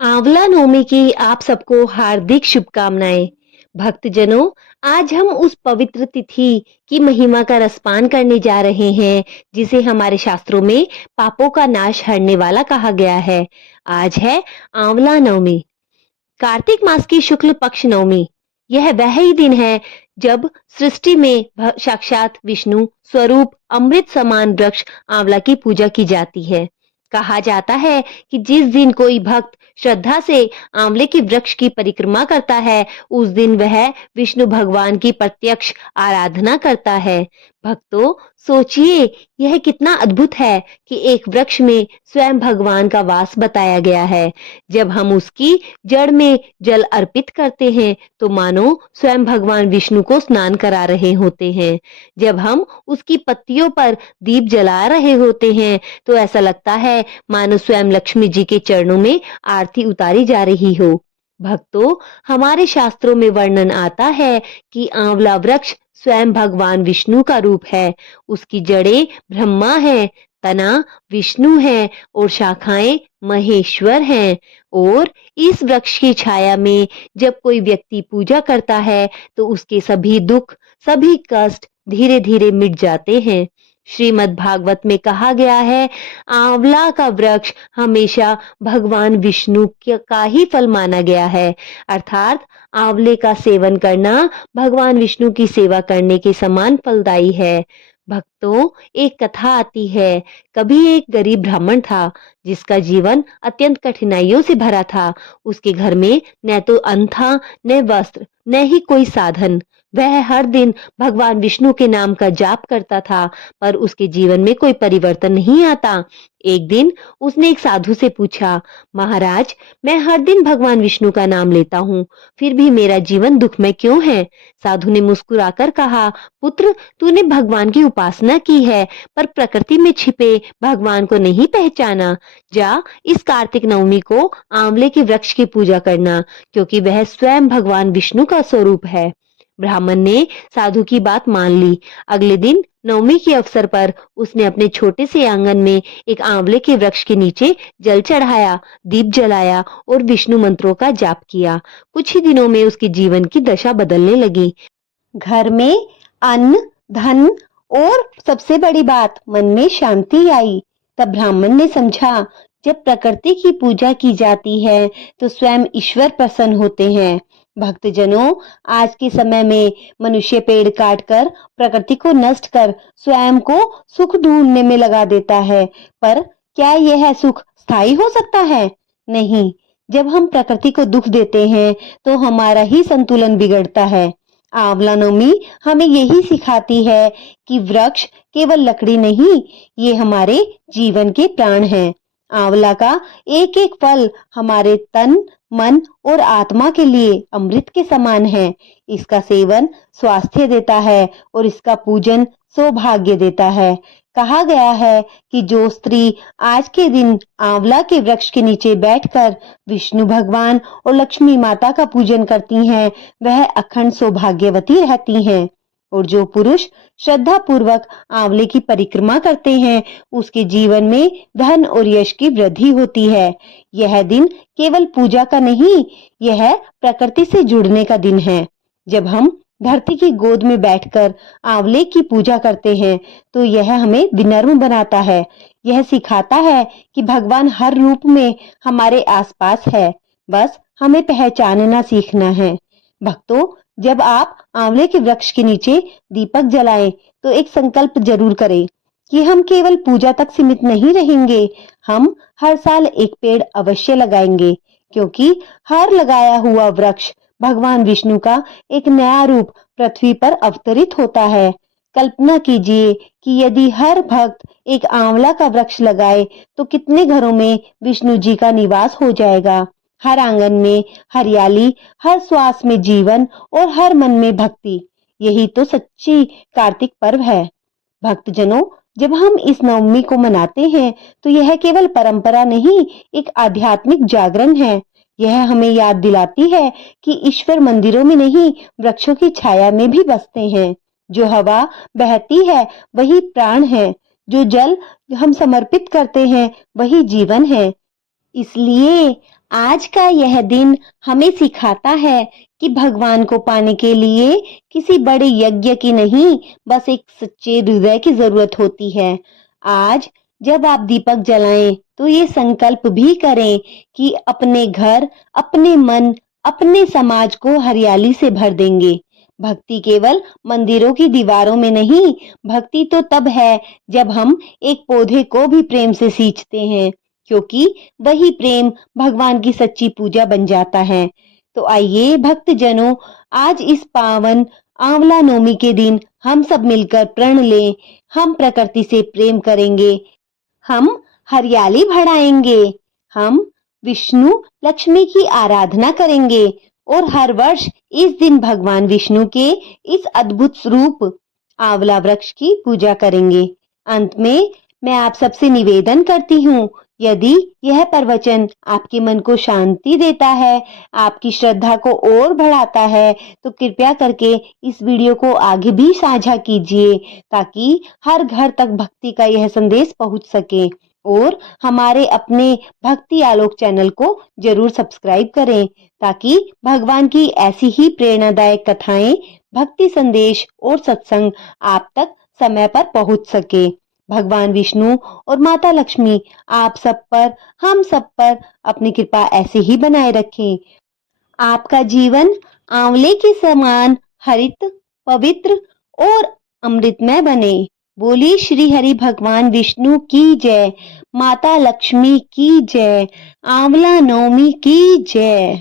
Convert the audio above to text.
आंवला नवमी की आप सबको हार्दिक शुभकामनाएं। भक्तजनों, आज हम उस पवित्र तिथि की महिमा का रसपान करने जा रहे हैं, जिसे हमारे शास्त्रों में पापों का नाश हरने वाला कहा गया है। आज है आंवला नवमी, कार्तिक मास की शुक्ल पक्ष नवमी। यह वह ही दिन है जब सृष्टि में साक्षात विष्णु स्वरूप अमृत समान वृक्ष आंवला की पूजा की जाती है। कहा जाता है कि जिस दिन कोई भक्त श्रद्धा से आंवले की वृक्ष की परिक्रमा करता है, उस दिन वह विष्णु भगवान की प्रत्यक्ष आराधना करता है। भक्तों, सोचिए, यह कितना अद्भुत है कि एक वृक्ष में स्वयं भगवान का वास बताया गया है। जब हम उसकी जड़ में जल अर्पित करते हैं, तो मानो स्वयं भगवान विष्णु को स्नान करा रहे होते हैं। जब हम उसकी पत्तियों पर दीप जला रहे होते हैं, तो ऐसा लगता है मानो स्वयं लक्ष्मी जी के चरणों में आरती उतारी जा रही हो। भक्तों, हमारे शास्त्रों में वर्णन आता है कि आंवला वृक्ष स्वयं भगवान विष्णु का रूप है। उसकी जड़ें ब्रह्मा है, तना विष्णु है और शाखाएं महेश्वर हैं। और इस वृक्ष की छाया में जब कोई व्यक्ति पूजा करता है, तो उसके सभी दुख, सभी कष्ट धीरे धीरे मिट जाते हैं। श्रीमद् भागवत में कहा गया है, आंवला का वृक्ष हमेशा भगवान विष्णु का ही फल माना गया है। अर्थात आंवले का सेवन करना भगवान विष्णु की सेवा करने के समान फलदायी है। भक्तों, एक कथा आती है। कभी एक गरीब ब्राह्मण था, जिसका जीवन अत्यंत कठिनाइयों से भरा था। उसके घर में न तो अन्न था, न वस्त्र, न ही कोई साधन। वह हर दिन भगवान विष्णु के नाम का जाप करता था, पर उसके जीवन में कोई परिवर्तन नहीं आता। एक दिन उसने एक साधु से पूछा, महाराज, मैं हर दिन भगवान विष्णु का नाम लेता हूँ, फिर भी मेरा जीवन दुखमय क्यों है? साधु ने मुस्कुराकर कहा, पुत्र, तूने भगवान की उपासना की है, पर प्रकृति में छिपे भगवान को नहीं पहचाना। जा इस कार्तिक नवमी को आंवले के वृक्ष की पूजा करना, क्योंकि वह स्वयं भगवान विष्णु का स्वरूप है। ब्राह्मण ने साधु की बात मान ली। अगले दिन नवमी के अवसर पर उसने अपने छोटे से आंगन में एक आंवले के वृक्ष के नीचे जल चढ़ाया, दीप जलाया और विष्णु मंत्रों का जाप किया। कुछ ही दिनों में उसके जीवन की दशा बदलने लगी। घर में अन्न, धन और सबसे बड़ी बात, मन में शांति आई। तब ब्राह्मण ने समझा, जब प्रकृति की पूजा की जाती है, तो स्वयं ईश्वर प्रसन्न होते हैं। भक्तजनों, आज के समय में मनुष्य पेड़ काटकर प्रकृति को नष्ट कर स्वयं को सुख ढूंढने में लगा देता है। पर क्या यह सुख स्थायी हो सकता है? नहीं। जब हम प्रकृति को दुख देते हैं, तो हमारा ही संतुलन बिगड़ता है। आंवला नवमी हमें यही सिखाती है कि वृक्ष केवल लकड़ी नहीं, ये हमारे जीवन के प्राण हैं। आंवला का एक एक फल हमारे तन, मन और आत्मा के लिए अमृत के समान है। इसका सेवन स्वास्थ्य देता है और इसका पूजन सौभाग्य देता है। कहा गया है कि जो स्त्री आज के दिन आंवला के वृक्ष के नीचे बैठकर विष्णु भगवान और लक्ष्मी माता का पूजन करती हैं, वह अखंड सौभाग्यवती रहती हैं। और जो पुरुष श्रद्धा पूर्वक आंवले की परिक्रमा करते हैं, उसके जीवन में धन और यश की वृद्धि होती है। यह दिन केवल पूजा का नहीं, यह प्रकृति से जुड़ने का दिन है। जब हम धरती की गोद में बैठकर आंवले की पूजा करते हैं, तो यह हमें विनम्र बनाता है। यह सिखाता है कि भगवान हर रूप में हमारे आसपास है, बस हमें पहचानना सीखना है। भक्तों, जब आप आंवले के वृक्ष के नीचे दीपक जलाएं, तो एक संकल्प जरूर करें कि हम केवल पूजा तक सीमित नहीं रहेंगे। हम हर साल एक पेड़ अवश्य लगाएंगे, क्योंकि हर लगाया हुआ वृक्ष भगवान विष्णु का एक नया रूप पृथ्वी पर अवतरित होता है। कल्पना कीजिए कि यदि हर भक्त एक आंवला का वृक्ष लगाए, तो कितने घरों में विष्णु जी का निवास हो जाएगा। हर आंगन में हरियाली, हर श्वास में जीवन और हर मन में भक्ति। यही तो सच्ची कार्तिक पर्व है। भक्तजनों, जब हम इस नवमी को मनाते हैं, तो यह केवल परंपरा नहीं, एक आध्यात्मिक जागरण है। यह हमें याद दिलाती है कि ईश्वर मंदिरों में नहीं, वृक्षों की छाया में भी बसते हैं। जो हवा बहती है, वही प्राण है। जो जल हम समर्पित करते हैं, वही जीवन है। इसलिए आज का यह दिन हमें सिखाता है कि भगवान को पाने के लिए किसी बड़े यज्ञ की नहीं, बस एक सच्चे हृदय की जरूरत होती है। आज जब आप दीपक जलाएं तो ये संकल्प भी करें कि अपने घर, अपने मन, अपने समाज को हरियाली से भर देंगे। भक्ति केवल मंदिरों की दीवारों में नहीं, भक्ति तो तब है जब हम एक पौधे को भी प्रेम से सींचते हैं, क्योंकि वही प्रेम भगवान की सच्ची पूजा बन जाता है। तो आइए भक्तजनों, आज इस पावन आंवला नवमी के दिन हम सब मिलकर प्रण लें, हम प्रकृति से प्रेम करेंगे, हम हरियाली बढ़ाएंगे, हम विष्णु लक्ष्मी की आराधना करेंगे और हर वर्ष इस दिन भगवान विष्णु के इस अद्भुत स्वरूप आंवला वृक्ष की पूजा करेंगे। अंत में मैं आप सबसे निवेदन करती हूँ, यदि यह प्रवचन आपके मन को शांति देता है, आपकी श्रद्धा को और बढ़ाता है, तो कृपया करके इस वीडियो को आगे भी साझा कीजिए ताकि हर घर तक भक्ति का यह संदेश पहुंच सके। और हमारे अपने भक्ति आलोक चैनल को जरूर सब्सक्राइब करें ताकि भगवान की ऐसी ही प्रेरणादायक कथाएं, भक्ति संदेश और सत्संग आप तक समय पर पहुंच सके। भगवान विष्णु और माता लक्ष्मी आप सब पर, हम सब पर अपनी कृपा ऐसे ही बनाए रखें। आपका जीवन आंवले के समान हरित, पवित्र और अमृतमय बने। बोलिए श्री हरि भगवान विष्णु की जय, माता लक्ष्मी की जय, आंवला नवमी की जय।